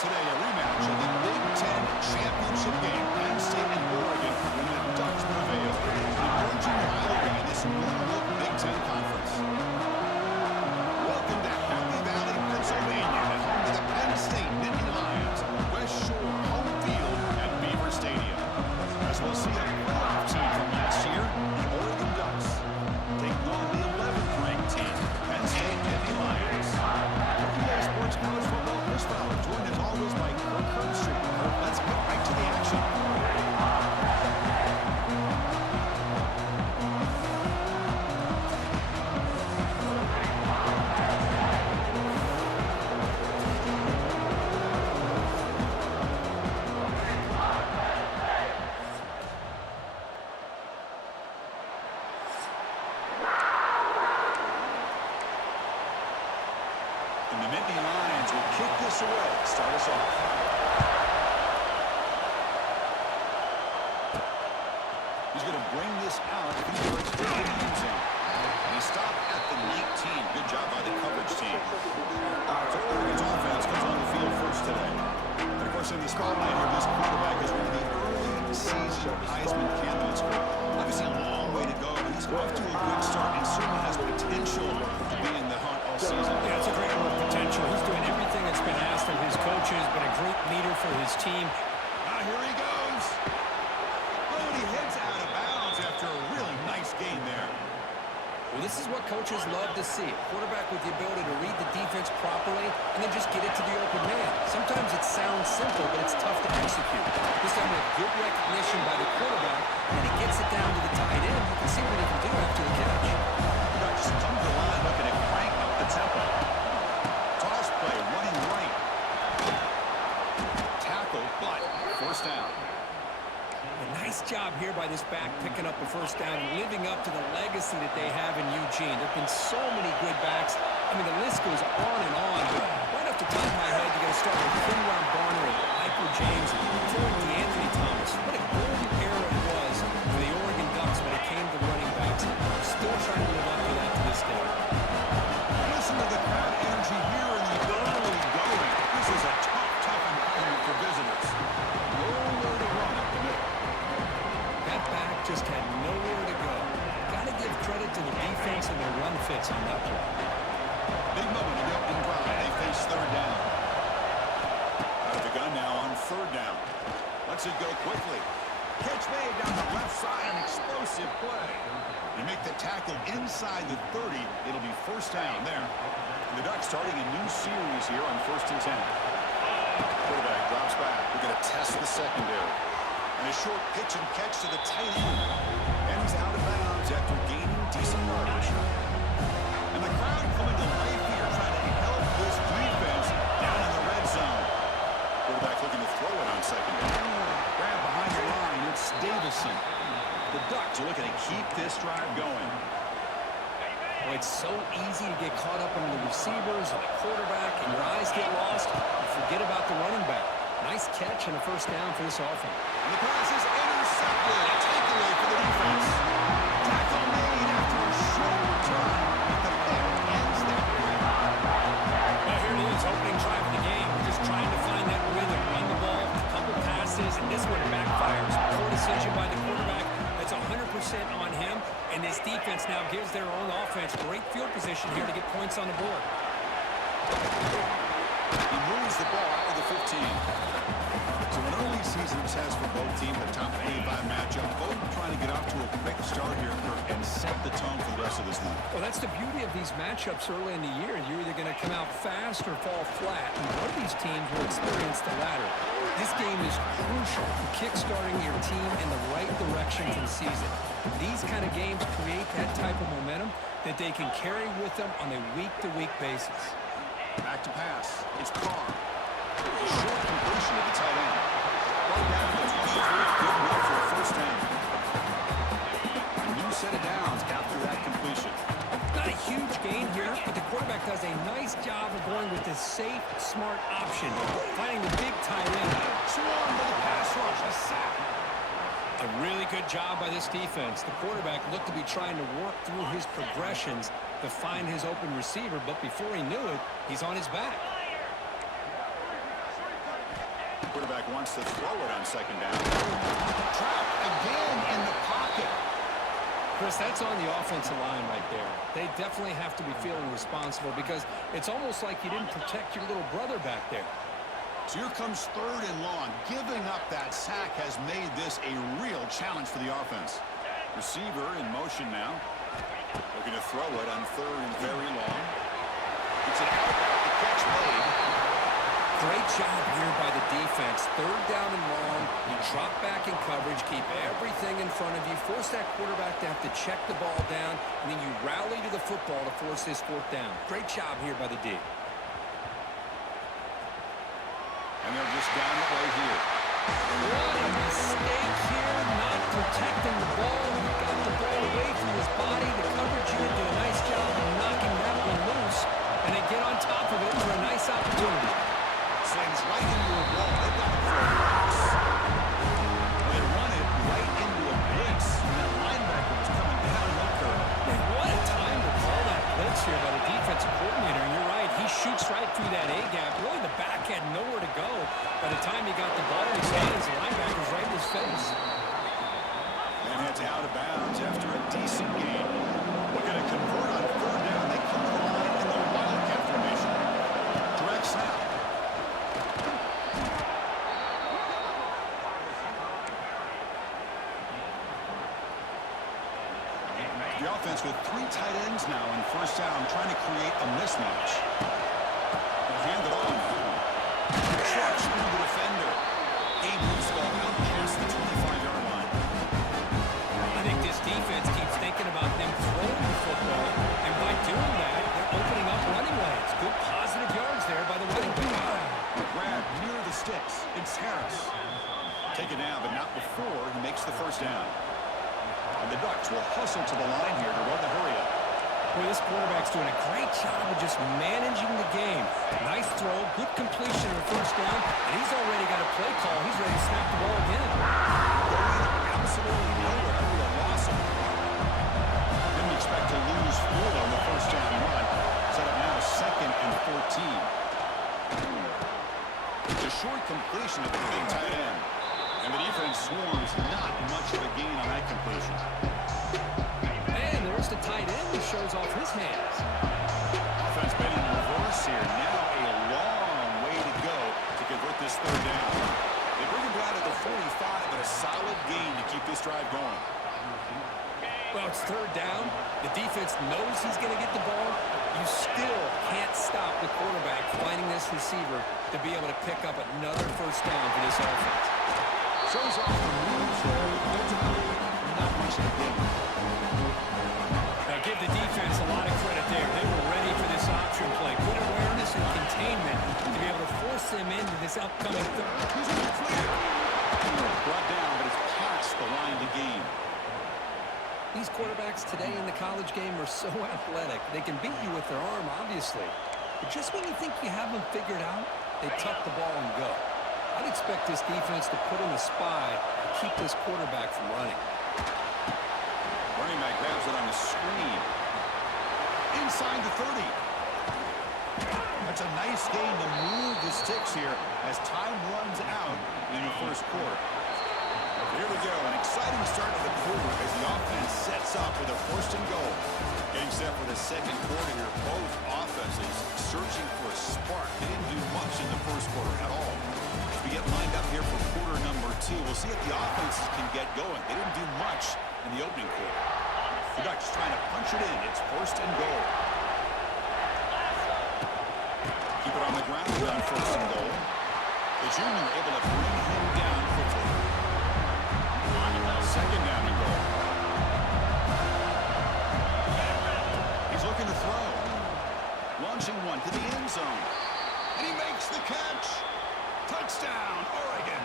Today, a rematch of the Big Ten championship game. Penn State and Oregon when the Ducks prevail. Emerging rivalry in this new-look Big Ten conference. Welcome to Happy Valley, Pennsylvania, and home to the Penn State Nittany Lions. West Shore home field at Beaver Stadium. As we'll see a playoff team from last year, the Oregon Ducks, taking on the 11th-ranked team, Penn State Nittany Lions. PBS Sports College Football Chris Fowler, joined as always by Kirk Herbstreit. Let's get right to the action. And the Nittany Lions will kick this away, start us off. He's going to bring this out if he starts to the end zone. And he stopped at the 19. Good job by the coverage team. So Oregon's offense comes on the field first today. And of course, in the spotlight here, this quarterback is one of the early season Heisman candidates. Obviously a long way to go, but he's off to a good start and certainly has potential to be in the hunt all season. Yeah, it's a great potential. He's doing everything that's been asked of his coaches, been a great leader for his team. Here he goes. Oh, and he heads out of bounds after a really nice game there. Well, this is what coaches love to see. A quarterback with the ability to read the defense properly and then just get it to the open man. Sometimes it sounds simple, but it's tough to execute. This time with good recognition by the quarterback, and he gets it down to the tight end. You can see what he can do after the catch. Just come to the line looking to crank up the tempo. Toss play, running right. Tackle, but first down. A nice job here by this back picking up a first down and living up to the legacy that they have in Eugene. There have been so many good backs. I mean, the list goes on and on. Right off the top of my head, you're going to start with Quinron Barner and Michael James and Anthony Thomas. What a golden era it was for the Oregon Ducks when it came to running backs. They're still trying to live up to that to this day. Listen to the crowd energy here in the early going. This is a tough environment for visitors. Nowhere to run up the middle. That back just had nowhere to go. Got to give credit to the defense and their run fits on that play. Big moment in the opening drive. They face third down. Out of the gun now on third down. Lets it go quickly. Catch made down the left side. An explosive play. You make the tackle inside the 30. It'll be first down there. And the Ducks starting a new series here on 1st and 10. Quarterback drops back. We're going to test the secondary. And a short pitch and catch to the tight end. And he's out of bounds after gaining decent yardage. And the crowd coming to life here trying to help this defense down in the red zone. Quarterback looking to throw it on second down. Grab behind the line. It's Davison. The Ducks are looking to keep this drive going. Well, it's so easy to get caught up in the receivers and the quarterback, and your eyes get lost. You forget about the running back. Nice catch and a first down for this offense. And the pass is intercepted. A takeaway for the defense. Tackle made after a short return. But the pick ends that drive. Well, here it is, opening drive of the game. We're just trying to find that rhythm, run the ball, a couple passes, and this one backfires. Poor decision by the quarterback. That's 100% on him, and this defense now gives their own offense great field position here to get points on the board. He moves the ball out of the 15. So an early season test for both teams, a top 85 matchup. Both trying to get off to a quick start here, Kirk, and set the tone for the rest of this one. Well, that's the beauty of these matchups early in the year. You're either going to come out fast or fall flat, and one of these teams will experience the latter. This game is crucial for kickstarting your team in the right direction for the season. These kind of games create that type of momentum that they can carry with them on a week-to-week basis. Back to pass. It's Carr. Short completion to the tight end. Ball down to the 23. Good enough for a first down. A new set of downs after that completion. Not a huge gain here, but the quarterback does a nice job of going with this safe, smart option, finding the big tight end. Swarmed by the pass rush. A sack. A really good job by this defense. The quarterback looked to be trying to work through his progressions to find his open receiver, but before he knew it, he's on his back. Quarterback wants to throw it on second down. Trapped again in the pocket. Chris, that's on the offensive line right there. They definitely have to be feeling responsible because it's almost like you didn't protect your little brother back there. So here comes 3rd and long. Giving up that sack has made this a real challenge for the offense. Receiver in motion now. Looking to throw it on 3rd and very long. It's an out. The catch made. Great job here by the defense. 3rd down and long. You drop back in coverage, keep everything in front of you, force that quarterback to have to check the ball down, and then you rally to the football to force this 4th down. Great job here by the D. And they're just down the way here. What a mistake here, not protecting the ball. He got the ball away from his body. The coverage unit did a nice job of knocking that one loose, and they get on top of it for a nice opportunity. Slings right into a wall. They've got it for a box. They run it right into a blitz. And that linebacker was coming downhill curve. Man, what a time to call that blitz here by the defensive coordinator. And you're right, he shoots right through that A-gap. Really, the back had nowhere to go. By the time he got the ball in his hands, the linebacker's right in his face. And heads out of bounds after a decent game. Looking to convert on 3rd down. They come to the line in the wildcat formation. Direct snap. The offense with 3 tight ends now in 1st down, trying to create a mismatch. They'll hand it off. Trucks through the defender. Game moves the ball out past the 25-yard line. I think this defense keeps thinking about them throwing the football, and by doing that, they're opening up running lanes. Good positive yards there by the running back. Grab near the sticks. It's Harris. Take it now, but not before he makes the 1st down. And the Ducks will hustle to the line here to run the hurry-up. Boy, this quarterback's doing a great job of just managing the game. Nice throw, good completion on the 1st down, and he's already got a play call. He's ready to snap the ball again. Going absolutely nowhere with a loss of it. Didn't expect to lose 4 on the 1st down run. Set up now 2nd and 14. It's a short completion of the big tight end. And the defense swarms not much of a gain on that completion. And there's the tight end who shows off his hands. Offense been in reverse here. Now a long way to go to convert this 3rd down. They bring him down to the 45, but a solid gain to keep this drive going. Well, it's 3rd down. The defense knows he's going to get the ball. You still can't stop the quarterback finding this receiver to be able to pick up another 1st down for this offense. Shows off the moves there. Ultimately, not much to gain. Now give the defense a lot of credit there. They were ready for this option play. Good awareness and containment to be able to force them into this upcoming third. He's in the clear. Brought down, but it's past the line to gain. These quarterbacks today in the college game are so athletic. They can beat you with their arm, obviously. But just when you think you have them figured out, they tuck the ball and go. I'd expect this defense to put in a spy to keep this quarterback from running. Running back grabs it on the screen. Inside the 30. That's a nice gain to move the sticks here as time runs out in the 1st quarter. Here we go, an exciting start of the quarter as the offense sets up with a 1st and goal. Getting set for the 2nd quarter here. Both offenses searching for a spark. They didn't do much in the 1st quarter at all. As we get lined up here for quarter number 2, we'll see if the offenses can get going. They didn't do much in the opening quarter. The Ducks trying to punch it in. It's 1st and goal. Keep it on the ground on 1st and goal. The junior able to bring him down quickly. 2nd down and goal. He's looking to throw. Launching one to the end zone. And he makes the catch. Touchdown, Oregon.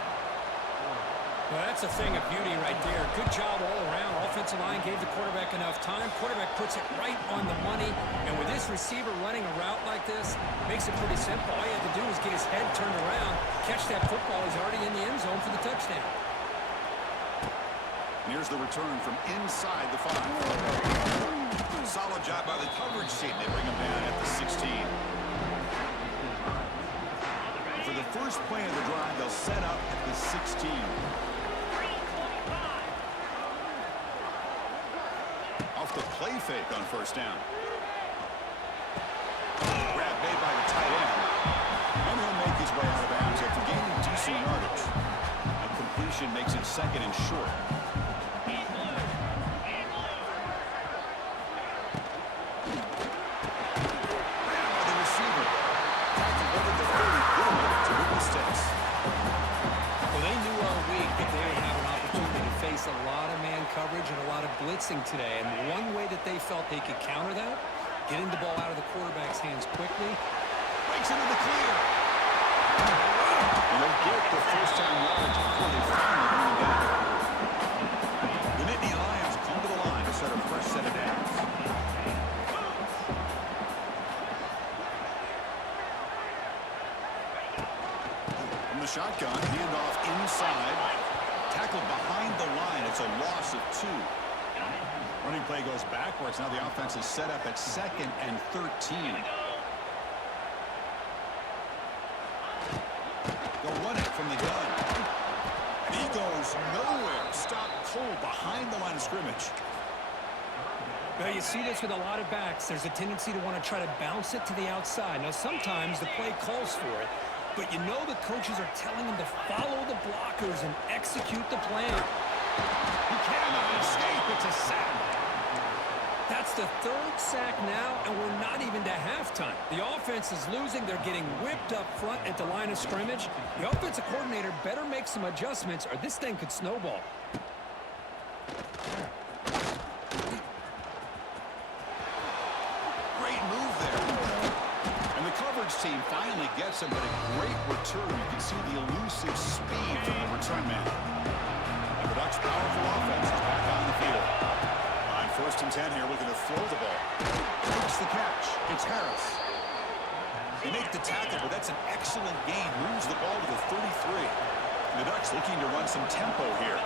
Well, that's a thing of beauty right there. Good job all around. Offensive line gave the quarterback enough time. Quarterback puts it right on the money. And with this receiver running a route like this, makes it pretty simple. All you have to do is get his head turned around, catch that football. He's already in the end zone for the touchdown. And here's the return from inside the 5. Solid job by the coverage team. They bring him down at the 16. For the first play of the drive, they'll set up at the 16. Off the play fake on first down. Grab made by the tight end. And he'll make his way out of bounds after gaining decent yardage. A completion makes it second and short. A lot of man coverage and a lot of blitzing today, and one way that they felt they could counter that, getting the ball out of the quarterback's hands quickly. Breaks into the clear. And they'll get the first time yardage before they finally bring him down. The Nittany Lions come to the line to set a fresh set of downs. From the shotgun, handoff inside. Tackled behind the line. It's a loss of 2. Running play goes backwards. Now the offense is set up at 2nd and 13. They'll run it from the gun. And he goes nowhere. Stop cold behind the line of scrimmage. Well, you see this with a lot of backs. There's a tendency to want to try to bounce it to the outside. Now, sometimes the play calls for it. But you know the coaches are telling him to follow the blockers and execute the plan. He cannot escape. It's a sack. That's the 3rd sack now, and we're not even to halftime. The offense is losing. They're getting whipped up front at the line of scrimmage. The offensive coordinator better make some adjustments, or this thing could snowball. Great move there. And the coverage team finally gets him, but a great return. You can see the elusive speed from the return man. And the Ducks' powerful offense is back on the field. On 1st and 10 here, looking to throw the ball. Makes the catch. It's Harris. They make the tackle, but that's an excellent gain. Moves the ball to the 33. And the Ducks looking to run some tempo here.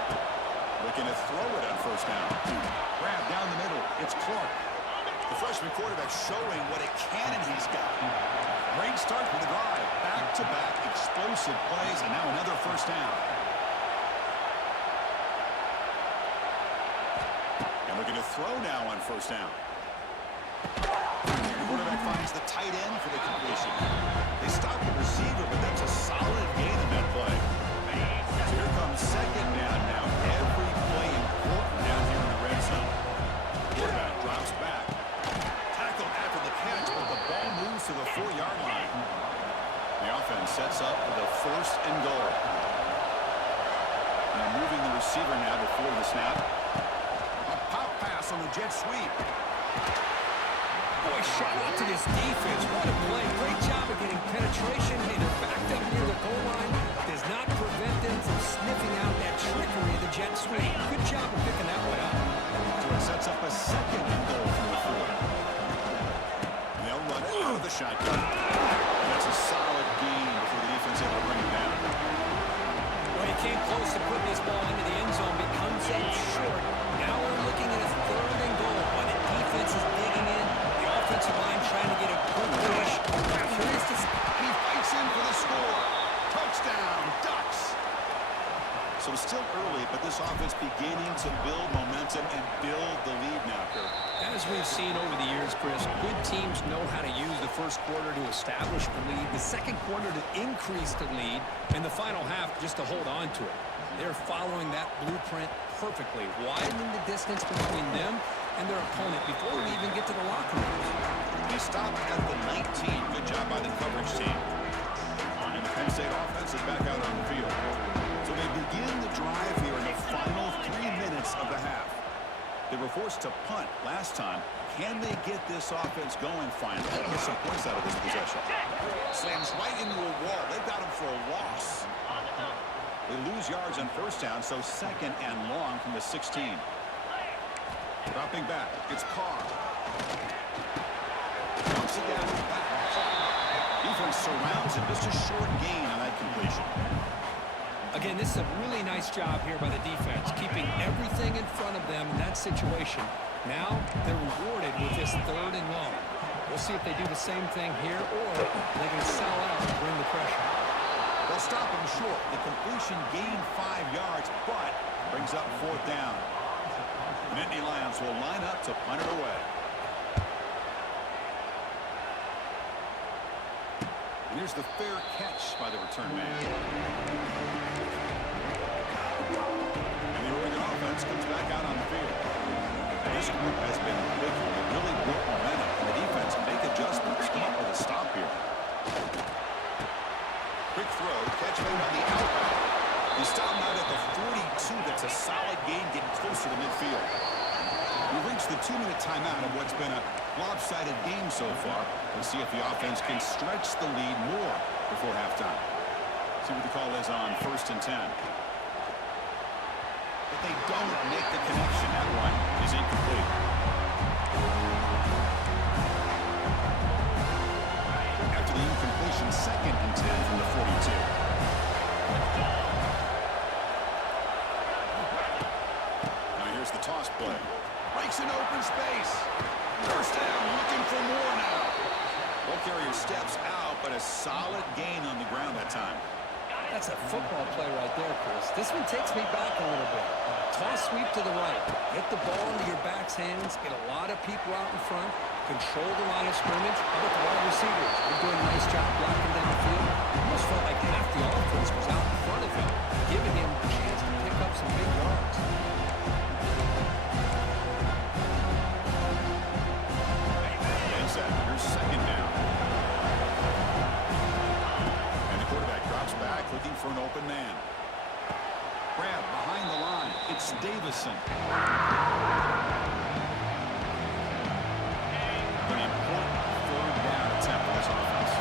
Looking to throw it on 1st down. Grab down the middle. It's Clark. The freshman quarterback showing what a cannon he's got. Great start for the drive. Back-to-back explosive plays, and now another 1st down. And looking to throw now on 1st down. The quarterback finds the tight end for the completion. They stop the receiver, but that's a solid gain in that play. So here comes 2nd down now. Every play important down here in the red zone. Quarterback drops back. Tackled after the catch, but the ball moves to the 4-yard line. The offense sets up with a 1st and goal. Now moving the receiver now before the snap. A pop pass on the jet sweep. Boy, shout out to this defense. What a play. Great job of getting penetration. Hey, they're backed up near the goal line. Does not prevent them from sniffing out that trickery of the jet sweep. Good job of picking that one up. So it sets up a 2nd and goal from the 4. And they'll run out of the shotgun. And that's a solid gain before the defense able to bring it down. Well, he came close to putting this ball into the end zone, but comes up short. Now we're looking at a 3rd and goal. While the defense is digging in, the offensive line trying to get a quick push. Curious to see. He fights in for the score. Touchdown, Ducks. So it's still early, but this offense beginning to build momentum and build the lead now, Kurt. As we've seen over the years, Chris, good teams know how to use the 1st quarter to establish the lead, the 2nd quarter to increase the lead, and the final half just to hold on to it. They're following that blueprint perfectly, widening the distance between them and their opponent before we even get to the locker room. They stop at the 19. Good job by the coverage team. And the Penn State offense is back out on the field. So they begin the drive here in the final 3 minutes of the half. They were forced to punt last time. Can they get this offense going finally? They get some points out of this possession. Slams right into a wall. They've got him for a loss. They lose yards on 1st down, so 2nd and long from the 16. Dropping back, it's Carr. Dumps it down the back. Defense surrounds him. Just a short gain on that completion. Again, this is a really nice job here by the defense, keeping everything in front of them in that situation. Now they're rewarded with this 3rd and long. We'll see if they do the same thing here or they can sell out and bring the pressure. They'll stop him short. The completion gained 5 yards, but brings up 4th down. The Nittany Lions will line up to punt it away. And here's the fair catch by the return man. And the Oregon offense comes back out on the field. This group has been clicking. It really built momentum. And the defense make adjustments. Come up with a stop here. Quick throw. Catch made on the outback. He stopped out at the 42. That's a solid gain getting closer to midfield. We've reached the 2-minute timeout of what's been a lopsided game so far. We'll see if the offense can stretch the lead more before halftime. See what the call is on 1st and 10. But they don't make the connection. That one is incomplete. After the incompletion, 2nd and 10 from the 42. Now here's the toss play. Breaks an open space. 1st down, looking for more now. Ball carrier steps out, but a solid gain on the ground that time. That's a football play right there, Chris. This one takes me back a little bit. Toss sweep to the right. Get the ball into your back's hands. Get a lot of people out in front. Control the line of scrimmage. How about the wide receivers? They're doing a nice job blocking down the field. Almost felt like half the offense was out in front of him, giving him a chance to pick up some big yards. Here's 2nd down. And the quarterback drops back, looking for an open man. Grab behind the line. It's Davison. An important 3rd down attempt for this offense.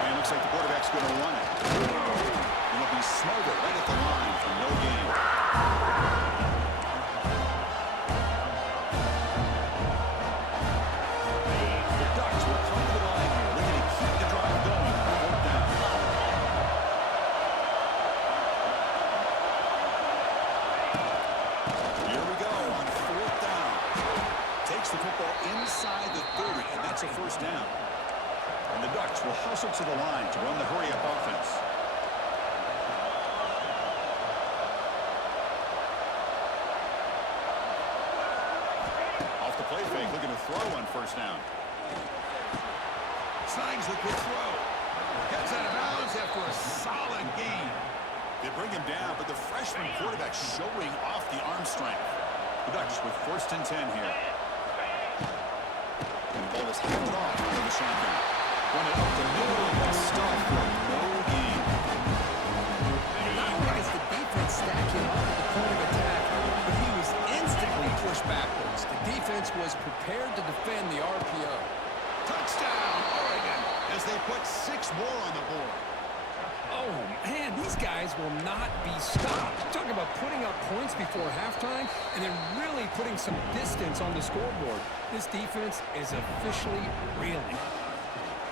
And it looks like the quarterback's going to run it. And it'll be smothered right at the line for no gain. Inside the 30, and that's a 1st down. And the Ducks will hustle to the line to run the hurry-up offense. Off the play fake, looking to throw on 1st down. Snags the quick throw. Gets out of bounds after a solid gain. They bring him down, but the freshman quarterback showing off the arm strength. The Ducks with 1st and 10 here. And the ball is handed off into the shotgun. Run it up the middle, and stop for no gain. Not only does the defense stack him up at the point of attack, but he was instantly pushed backwards. The defense was prepared to defend the RPO. Touchdown, Oregon, as they put 6 more on the board. Oh, man, these guys will not be stopped. Talking about putting up points before halftime and then really putting some distance on the scoreboard. This defense is officially reeling.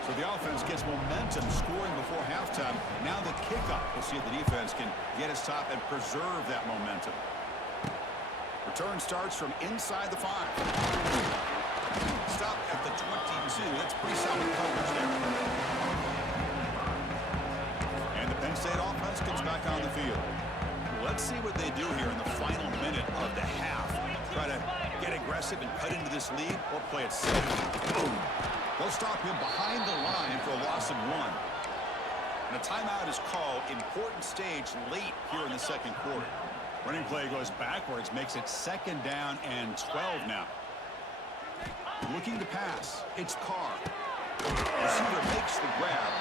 So the offense gets momentum scoring before halftime. Now the kickoff. We'll see if the defense can get a stop and preserve that momentum. Return starts from inside the 5. Stop at the 22. That's pretty solid coverage there. Penn State offense comes back on the field. Let's see what they do here in the final minute of the half. Try to get aggressive and cut into this lead or play it safe. Boom. They'll stop him behind the line for a loss of 1. And a timeout is called. Important stage late here in the 2nd quarter. Running play goes backwards, makes it 2nd down and 12 now. Looking to pass. It's Carr. Receiver makes the grab.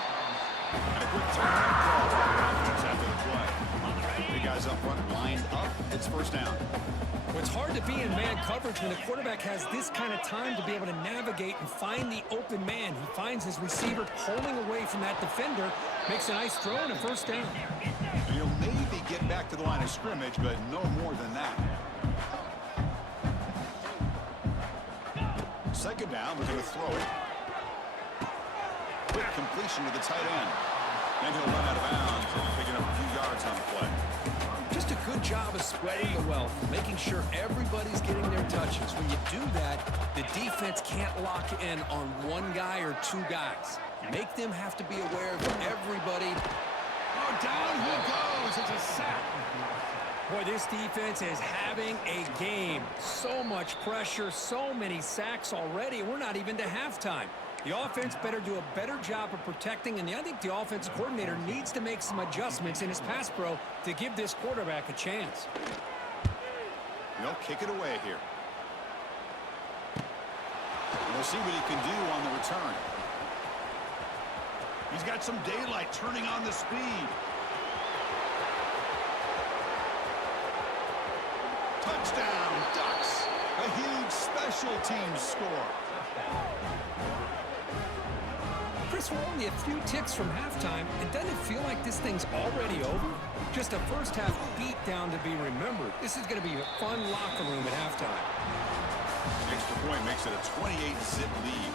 And a quick timeout call by the offense after the play. The guys up front lined up. It's 1st down. Well, it's hard to be in man coverage when the quarterback has this kind of time to be able to navigate and find the open man. He finds his receiver pulling away from that defender, makes a nice throw and a 1st down. And he'll maybe get back to the line of scrimmage, but no more than that. 2nd down, we're going to throw it. Quick completion to the tight end. And he'll run out of bounds, picking up a few yards on the play. Just a good job of spreading the wealth, making sure everybody's getting their touches. When you do that, the defense can't lock in on one guy or two guys. Make them have to be aware of everybody. Oh, down he goes. It's a sack. Boy, this defense is having a game. So much pressure, so many sacks already. We're not even to halftime. The offense better do a better job of protecting, and I think the offensive coordinator needs to make some adjustments in his pass pro to give this quarterback a chance. They'll kick it away here. And we'll see what he can do on the return. He's got some daylight turning on the speed. Touchdown, Ducks. A huge special teams score. Chris, we're only a few ticks from halftime. It doesn't feel like this thing's already over. Just a first half beatdown to be remembered. This is going to be a fun locker room at halftime. Extra point makes it a 28-zip lead.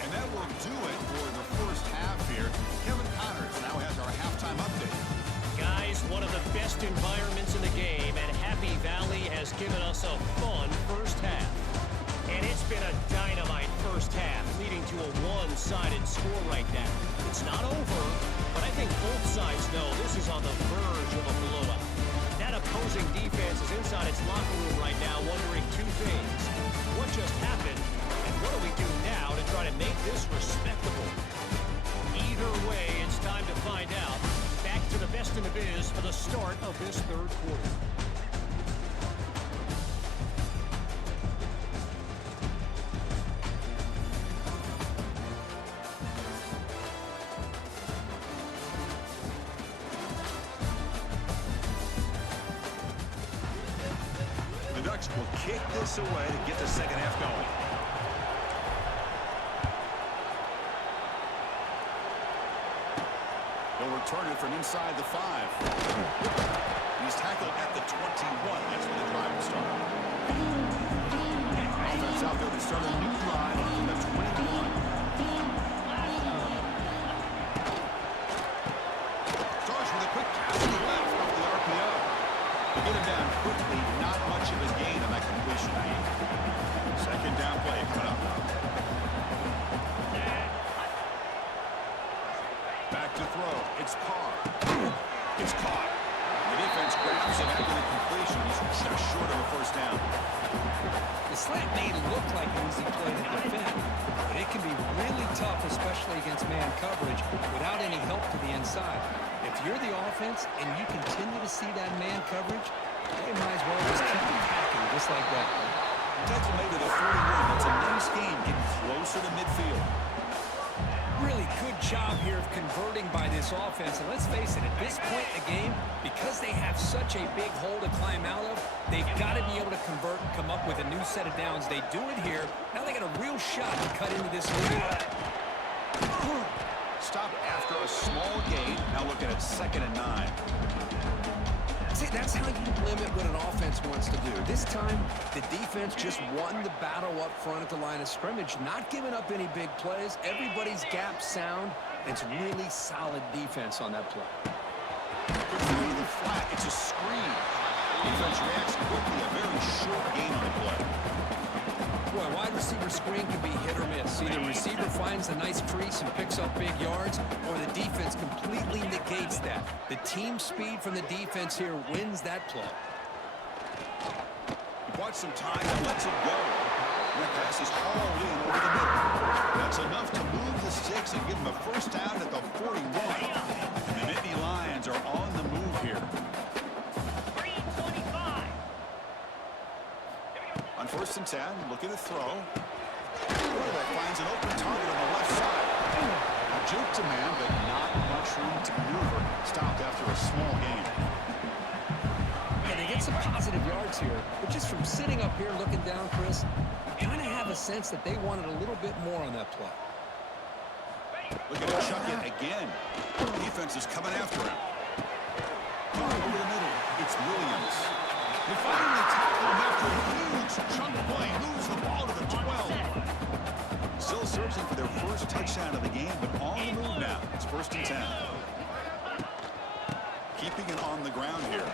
And that will do it for the first half here. Kevin Connors now has our halftime update. Guys, one of the best environments in the game, and Happy Valley has given us a fun first half. And it's been a dynamite first half, leading to a one-sided score right now. It's not over, but I think both sides know this is on the verge of a blowout. That opposing defense is inside its locker room right now wondering two things. What just happened, and what do we do now to try to make this respectable? Either way, it's time to find out. Back to the best in the biz for the start of this third quarter. The Ducks will kick this away to get the second half going. They'll return it from inside the 5. He's tackled at the 21. That's where the drive will start. Offense out there to start a new drive from the 21. Starts with a quick pass to the left off the RPO. To get him down quickly, not much of a gain on that completion. Second down play coming up. Back to throw. It's Carr. It's caught. The defense grabs it after the completion. He's just short of a first down. The slant may look like an easy play to defend, but it can be really tough, especially against man coverage, without any help to the inside. If you're the offense and you continue to see that man coverage, they might as well just keep attacking just like that. Tackle made to the 41. That's a nice game, getting closer to midfield. Really good job here of converting by this offense. And let's face it, at this point in the game, because they have such a big hole to climb out of, they've got to be able to convert and come up with a new set of downs. They do it here. Now they got a real shot to cut into this lead. Stop after a small gain. Now looking at 2nd and 9. See, that's how you limit what an offense wants to do. This time, the defense just won the battle up front at the line of scrimmage, not giving up any big plays. Everybody's gap sound. It's really solid defense on that play. Through the flat, it's a screen. Defense reacts quickly. A very short gain on the play. Boy, a wide receiver screen can be hit or miss. Either receiver finds a nice crease and picks up big yards, or the defense completely negates that. The team speed from the defense here wins that play. He bought some time and lets it go. And that pass is hauled in over the middle. That's enough to move the sticks and give him a first down at the 41. The Nittany Lions are on the move here. On 1st and 10, look at the throw. Quarterback finds an open target on the left side. A juke to man, but not much room to maneuver. Stopped after a small gain. Yeah, they get some positive yards here, but just from sitting up here looking down, Chris, you kind of have a sense that they wanted a little bit more on that play. Look at Chuck it again. Defense is coming after him. Over the middle, it's Williams. They finally tackle him after a huge chunk play. Moves the ball to the 12. Still searching for their first touchdown of the game, but on the move now. It's 1st and 10. Keeping it on the ground here.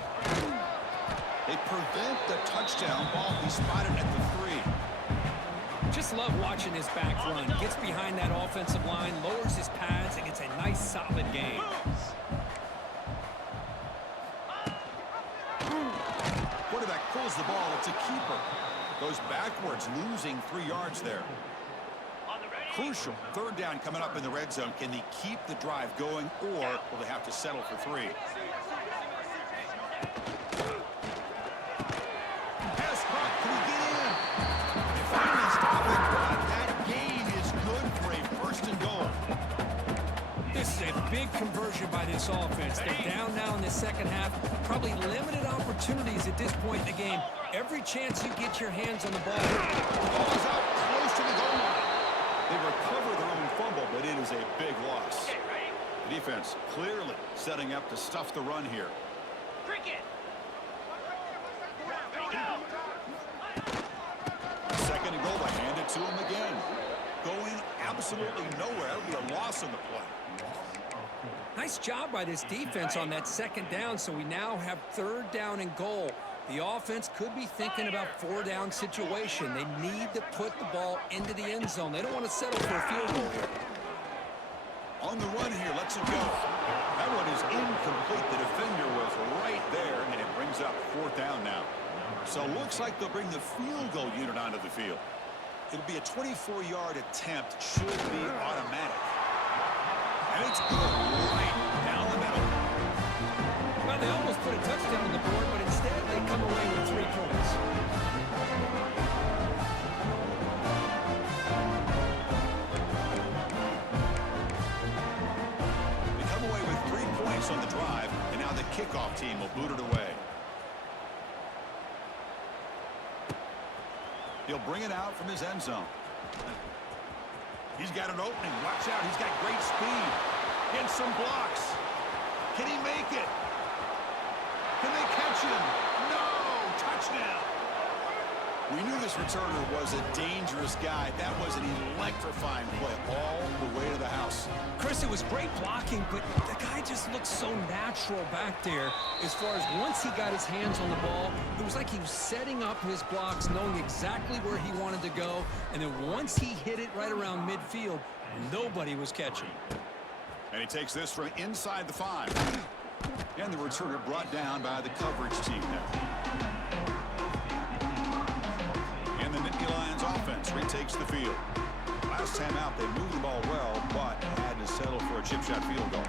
They prevent the touchdown ball. He spotted at the 3. Just love watching this back run. Gets behind that offensive line, lowers his pads, and gets a nice, solid gain. Quarterback pulls the ball. It's a keeper. Goes backwards, losing 3 yards there. Crucial. 3rd down coming up in the red zone. Can they keep the drive going, or will they have to settle for 3? Pass caught. Can he get in? They finally stop it, but that gain is good for a 1st and goal. This is a big conversion by this offense. They're down now in the second half. Probably limited opportunities at this point in the game. Every chance you get your hands on the ball. The ball is out close to the goal line. They recover their own fumble, but it is a big loss. The defense clearly setting up to stuff the run here. Second and goal, they hand it to him again. Going absolutely nowhere. That'll be a loss on the play. Nice job by this defense on that 2nd down, so we now have 3rd down and goal. The offense could be thinking about 4-down situation. They need to put the ball into the end zone. They don't want to settle for a field goal here. On the run here, lets it go. That one is incomplete. The defender was right there, and it brings up 4th down now. So looks like they'll bring the field goal unit onto the field. It'll be a 24-yard attempt. Should be automatic. And it's good right down the middle. Well, they almost put a touchdown on the board, but instead they come away with 3 points. They come away with 3 points on the drive, and now the kickoff team will boot it away. He'll bring it out from his end zone. He's got an opening. Watch out. He's got great speed. And some blocks. Can he make it? Can they catch him? No! Touchdown! We knew this returner was a dangerous guy. That was an electrifying play all the way to the house. Chris, it was great blocking, but the guy just looked so natural back there. As far as once he got his hands on the ball, it was like he was setting up his blocks, knowing exactly where he wanted to go. And then once he hit it right around midfield, nobody was catching. And he takes this from inside the 5. And the returner brought down by the coverage team there. And the Nittany Lions offense retakes the field. Last time out, they moved the ball well, but had to settle for a chip shot field goal.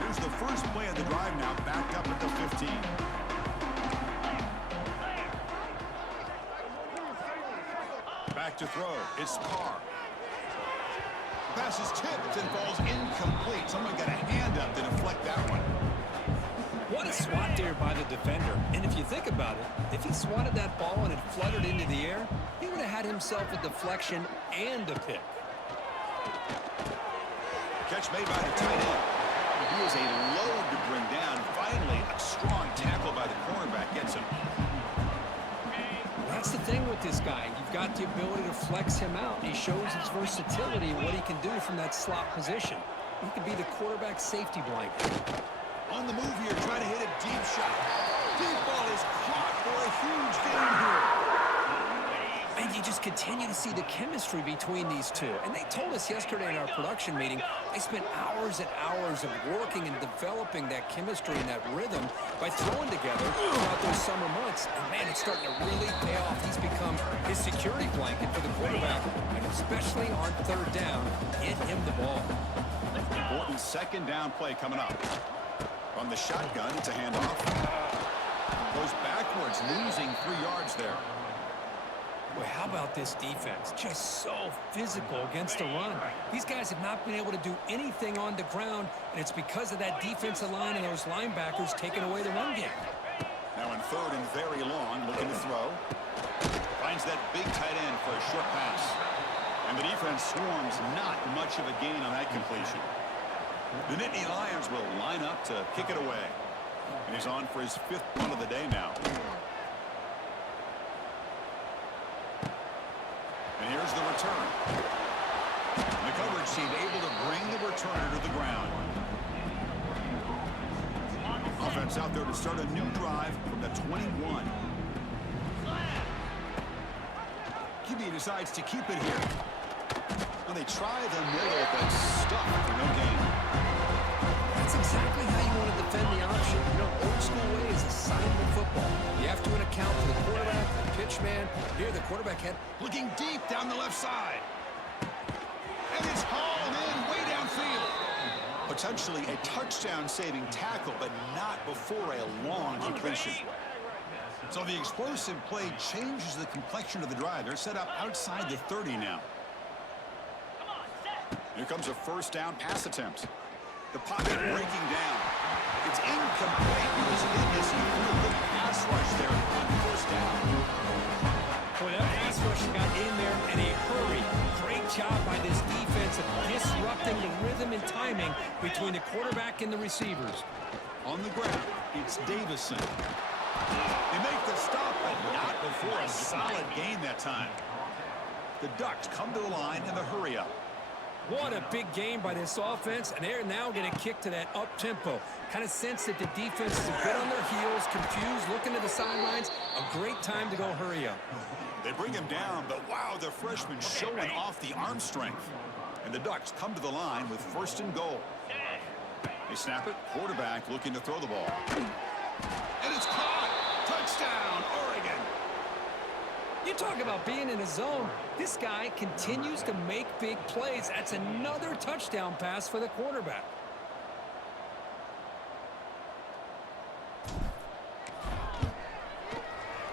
Here's the first play of the drive now, backed up at the 15. Back to throw. It's Carr. Pass is tipped and falls incomplete. Someone got a hand up to deflect that one. What a swat there by the defender. And if you think about it, if he swatted that ball and it fluttered into the air, he would have had himself a deflection and a pick. Catch made by the tight end. He is a load to bring down. Finally, a strong tackle by the cornerback gets him. That's the thing with this guy. You've got the ability to flex him out. He shows his versatility and what he can do from that slot position. He could be the quarterback safety blanket. On the move here, trying to hit a deep shot. Deep ball is caught for a huge gain here. And you just continue to see the chemistry between these two. And they told us yesterday in our production meeting, they spent hours and hours of working and developing that chemistry and that rhythm by throwing together throughout those summer months. And man, it's starting to really pay off. He's become his security blanket for the quarterback, and especially on 3rd down, get him the ball. Important 2nd down play coming up. From the shotgun, it's a handoff. Goes backwards, losing 3 yards there. Boy, how about this defense? Just so physical against the run. These guys have not been able to do anything on the ground, and it's because of that defensive line and those linebackers taking away the run game. Now in 3rd and very long, looking to throw. Finds that big tight end for a short pass. And the defense swarms, not much of a gain on that completion. The Nittany Lions will line up to kick it away. And he's on for his 5th punt of the day now. And here's the return. The coverage team able to bring the returner to the ground. offense out there to start a new drive from the 21. QB decides to keep it here. When they try the middle, but stuck for no gain. That's exactly how you want to defend the option. You know, old school way is assignment football. You have to account for the quarterback, the pitch man. Here, the quarterback head Looking deep down the left side. And it's hauled in way downfield. Potentially a touchdown-saving tackle, but not before a long completion. So the explosive play changes the complexion of the drive. They're set up outside the 30 now. Here comes a first down pass attempt. The pocket breaking down. It's incomplete. He was in this good pass rush there on first down. Boy, that pass rush got in there in a hurry. Great job by this defense of disrupting the rhythm and timing between the quarterback and the receivers. On the ground, it's Davison. They make the stop, but not before a solid gain that time. The Ducks come to the line in the hurry-up. What a big game by this offense, and they're now going to kick to that up-tempo. Kind of sense that the defense is a bit on their heels, confused, looking to the sidelines. A great time to go hurry up. They bring him down, but wow, the freshman showing off the arm strength. And the Ducks come to the line with first and goal. They snap it, quarterback looking to throw the ball. And it's caught! Touchdown, Oregon! You talk about being in a zone. This guy continues to make big plays. That's another touchdown pass for the quarterback.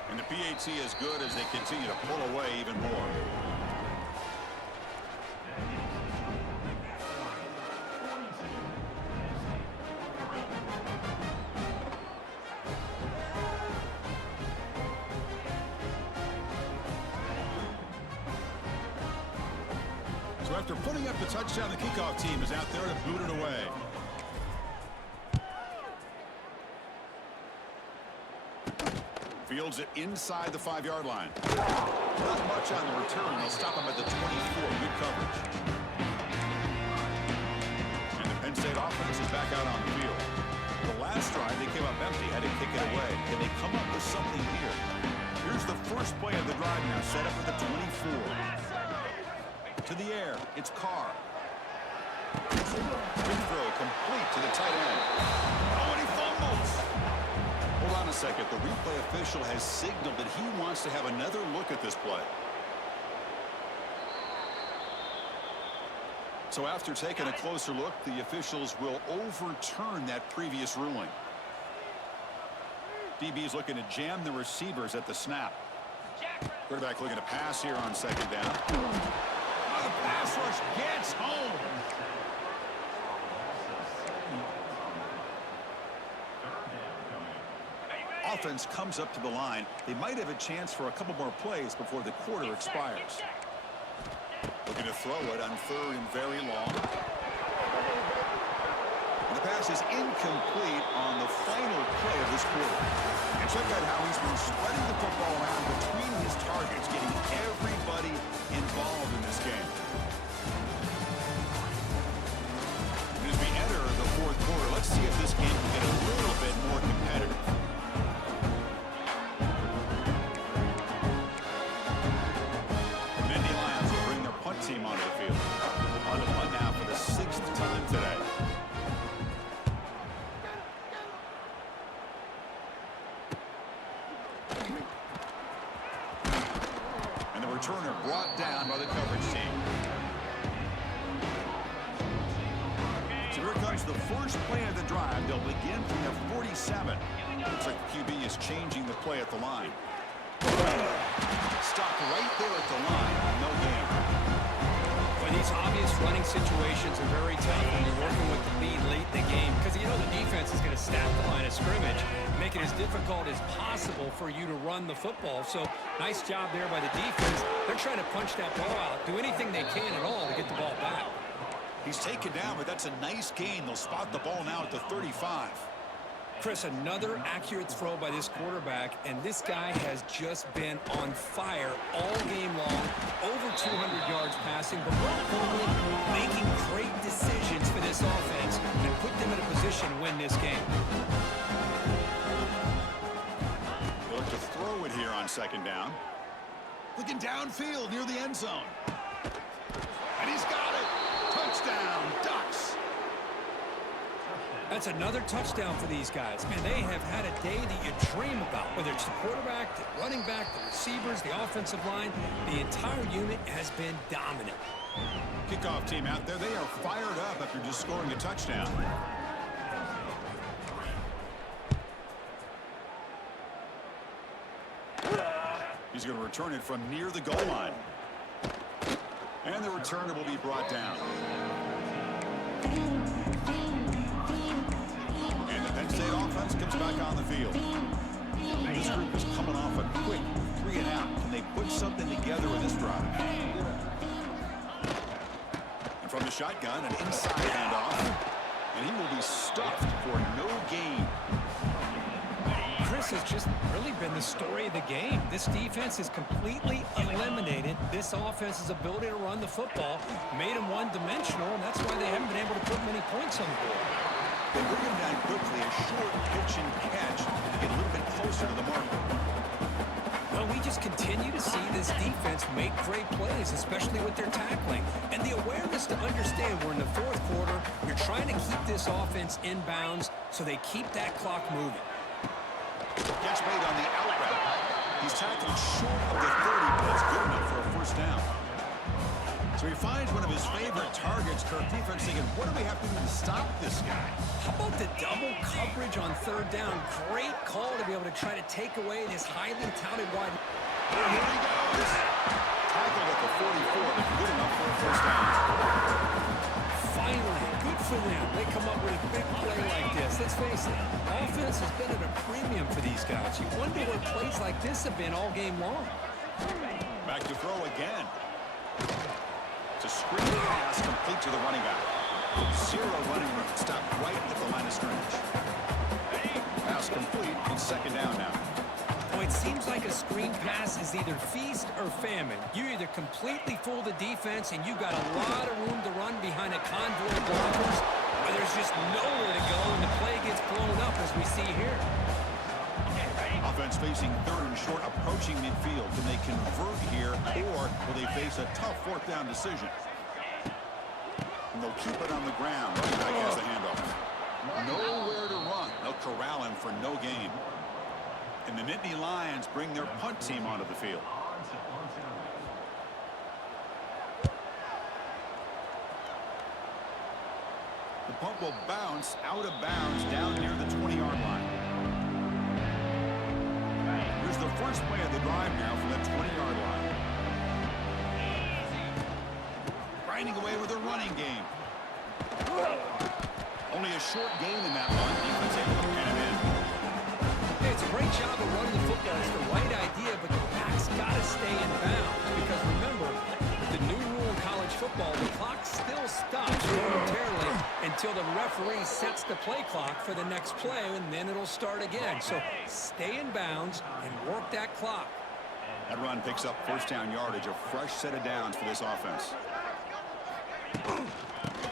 And the PAT is good as they continue to pull away even more. So after putting up the touchdown, the kickoff team is out there to boot it away. Fields it inside the 5-yard line. Not much on the return. They'll stop him at the 24. Good coverage. And the Penn State offense is back out on the field. The last drive, they came up empty, had to kick it away. Can they come up with something here? Here's the first play of the drive now, set up at the 24. To the air, it's Carr. Big throw, complete to the tight end. Oh, and he fumbles. Hold on a second. The replay official has signaled that he wants to have another look at this play. So after taking a closer look, the officials will overturn that previous ruling. DB is looking to jam the receivers at the snap. Quarterback looking to pass here on second down. The pass rush gets home. Offense comes up to the line. They might have a chance for a couple more plays before the quarter expires. Looking to throw it on third and very long. And the pass is incomplete on the final play of this quarter. And check out how he's been spreading the football around between his targets, getting everybody involved in this game. And as we enter the fourth quarter, let's see if this game can get a little bit more competitive. Team onto the field. On the punt now for the 6th time today. And the returner brought down by the coverage team. So here comes the first play of the drive. They'll begin from the 47. Looks like the QB is changing the play at the line. Stopped right there at the line. No gain. These obvious running situations are very tough when you're working with the lead late in the game because you know the defense is going to stack the line of scrimmage, make it as difficult as possible for you to run the football. So nice job there by the defense. They're trying to punch that ball out, do anything they can at all to get the ball back. He's taken down, but that's a nice gain. They'll spot the ball now at the 35. Chris, another accurate throw by this quarterback, and this guy has just been on fire all game long, over 200 yards passing, but more importantly, making great decisions for this offense and put them in a position to win this game. second down. Looking downfield near the end zone. And he's got it. Touchdown, Ducks. That's another touchdown for these guys. Man, they have had a day that you dream about. Whether it's the quarterback, the running back, the receivers, the offensive line, the entire unit has been dominant. Kickoff team out there. They are fired up after just scoring a touchdown. He's going to return it from near the goal line. And the returner will be brought down. And the Penn State offense comes back on the field. This group is coming off a quick 3-and-out. Can they put something together with this drive? And from the shotgun, an inside handoff. And he will be stuffed for no gain. Chris has just really been the story of the game. This defense has completely eliminated this offense's ability to run the football, made them one-dimensional, and that's why they haven't been able to put many points on the board. They bring him down quickly, a short pitch and catch to get a little bit closer to the mark. Well, we just continue to see this defense make great plays, especially with their tackling. And the awareness to understand we're in the fourth quarter, you're trying to keep this offense in bounds so they keep that clock moving. Catch made on the out route. He's tackled short of the 30, but it's good enough for a first down. So he finds one of his favorite targets. Kirk defense thinking, what do we have to do to stop this guy? How about the double coverage on third down? Great call to be able to try to take away this highly touted wide. Here he goes. Tackled at the 44, but good enough for a first down. Finally, good for them. They come up with a big play like this. Let's face it, offense has been at a premium for these guys. You wonder what plays like this have been all game long. Back to throw again. It's a screen pass complete to the running back. Zero running room. Stopped right at the line of scrimmage. Pass complete. It's second down now. Oh, it seems like a screen pass is either feast or famine. You either completely fool the defense and you got a lot of room to run behind a convoy of blockers, or there's just nowhere to go and the play gets blown up as we see here. Offense facing third and short, approaching midfield. Can they convert here, or will they face a tough fourth down decision? And they'll keep it on the ground. Running back has the handoff. Nowhere to run. They'll corral him for no gain. And the Nittany Lions bring their punt team onto the field. The punt will bounce out of bounds down near the 20-yard line. Here's the first play of the drive now from the 20-yard line. Grinding away with a running game. Only a short gain in that one. Defense able to pin him in. Hey, it's a great job of running the football. It's the right idea, but the back's got to stay in bounds. Because remember, with the new rule in college football, the clock still stops momentarily until the referee sets the play clock for the next play, and then it'll start again. So stay in bounds and work that clock. That run picks up first down yardage, a fresh set of downs for this offense.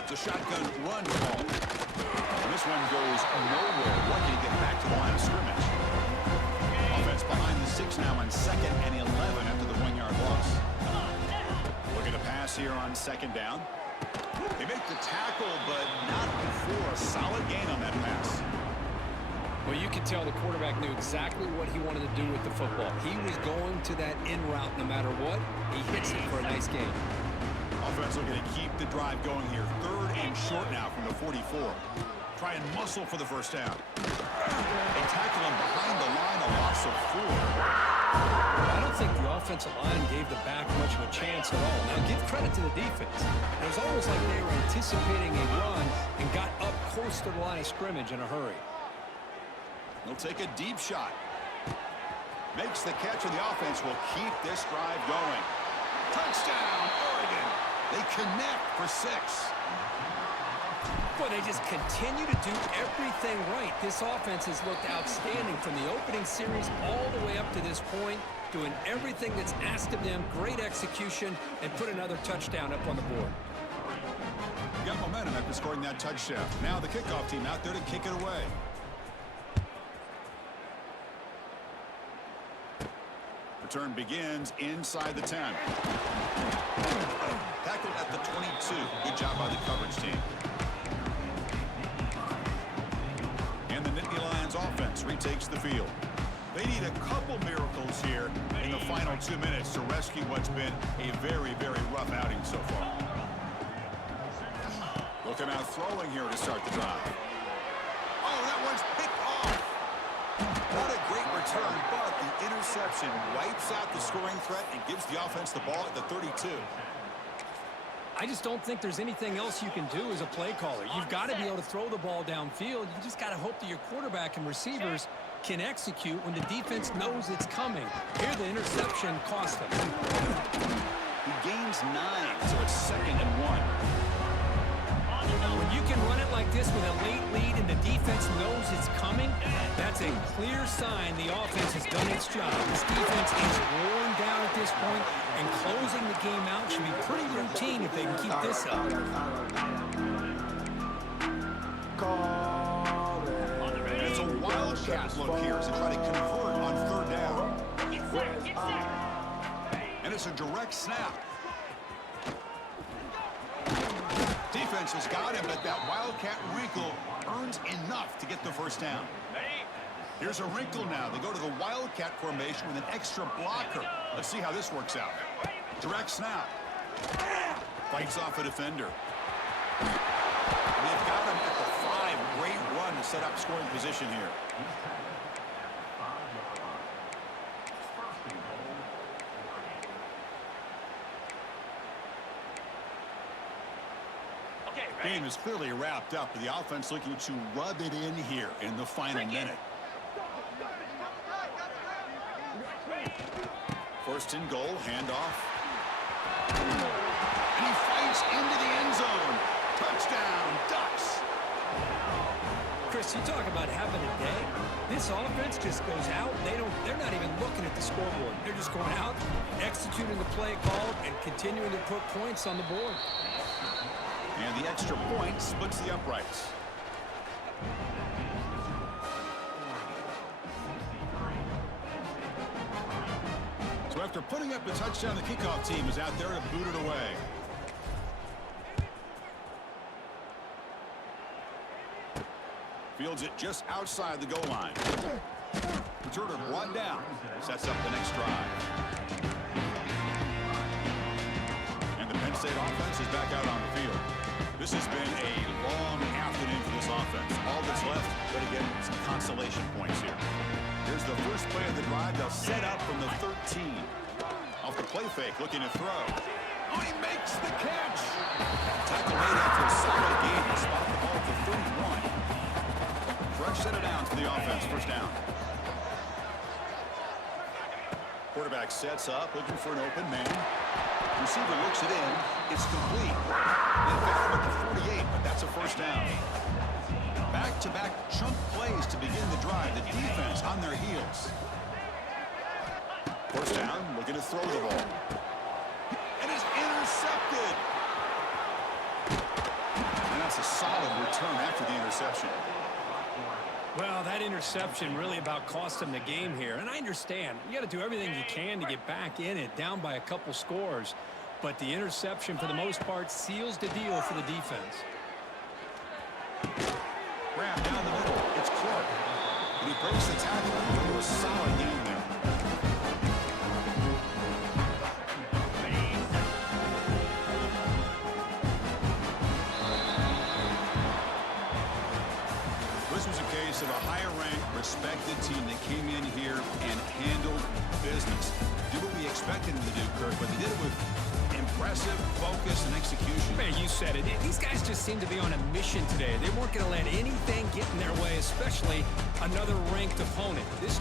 It's a shotgun run call. And this one goes nowhere. Lucky to get back to the line of scrimmage. Offense behind the 6 now on 2nd and 11 after the 1-yard loss. Look at a pass here on second down. They make the tackle, but not before a solid gain on that pass. Well, you can tell the quarterback knew exactly what he wanted to do with the football. He was going to that in route no matter what. He hits it for a nice gain. Offense looking to keep the drive going here. Third and short now from the 44. Try and muscle for the first down. They tackle him behind the line, a loss of 4. I don't think the offensive line gave the back much of a chance at all. Now, give credit to the defense. It was almost like they were anticipating a run and got up close to the line of scrimmage in a hurry. They'll take a deep shot. Makes the catch, and the offense will keep this drive going. Touchdown, Oregon. They connect for 6. Boy, they just continue to do everything right. This offense has looked outstanding from the opening series all the way up to this point, doing everything that's asked of them, great execution, and put another touchdown up on the board. Got momentum after scoring that touchdown. Now the kickoff team out there to kick it away. Return begins inside the 10. Tackled at the 22. Good job by the coverage team. And the Nittany Lions offense retakes the field. They need a couple miracles here in the final 2 minutes to rescue what's been a very, very rough outing so far. They'll come out throwing here to start the drive. Oh, that one's picked off. Not a great return, but the interception wipes out the scoring threat and gives the offense the ball at the 32. I just don't think there's anything else you can do as a play caller. You've got to be able to throw the ball downfield. You just got to hope that your quarterback and receivers can execute when the defense knows it's coming. Here, the interception cost him. He gains 9, so it's 2nd and 1. When you can run it like this with a late lead and the defense knows it's coming, that's a clear sign the offense has done its job. This defense is worn down at this point, and closing the game out should be pretty routine if they can keep this up. And it's a wildcat look here as they try to convert on 3rd down. And it's a direct snap. Defense has got him, but that wildcat wrinkle earns enough to get the first down. Here's a wrinkle now. They go to the wildcat formation with an extra blocker. Let's see how this works out. Direct snap. Fights off a defender. They've got him at the 5. Great run to set up scoring position here. Game is clearly wrapped up, but the offense looking to rub it in here in the final minute. 1st and goal, handoff. And he fights into the end zone. Touchdown, Ducks. Chris, you talk about having a day. This offense just goes out. They're not even looking at the scoreboard. They're just going out, executing the play called, and continuing to put points on the board. And the extra point splits the uprights. So after putting up the touchdown, the kickoff team is out there to boot it away. Fields it just outside the goal line. Returner brought down. Sets up the next drive. And the Penn State offense is back out on the field. This has been a long afternoon for this offense. All that's left, but again, some consolation points here. Here's the first play of the drive. They'll set up from the 13. Off the play fake, looking to throw. Oh, he makes the catch. Tackle made after a solid gain. He spotted the ball at the 31. Fresh set of downs for the offense. First down. Quarterback sets up, looking for an open man. Receiver looks it in. It's complete. They found him at the 48, but that's a first down. Back-to-back chunk plays to begin the drive. The defense on their heels. First down, looking to throw the ball. And it's intercepted. And that's a solid return after the interception. Well, that interception really about cost them the game here. And I understand. You got to do everything you can to get back in it, down by a couple scores. But the interception, for the most part, seals the deal for the defense. Grab down the middle. It's Clark. And he breaks the tackle. It was a solid game there. This was a case of a higher-ranked, respected team that came in here and handled business. Did what we expected them to do, Kirk, but they did it with impressive focus and execution. Man, you said it. These guys just seem to be on a mission today. They weren't going to let anything get in their way, especially another ranked opponent. This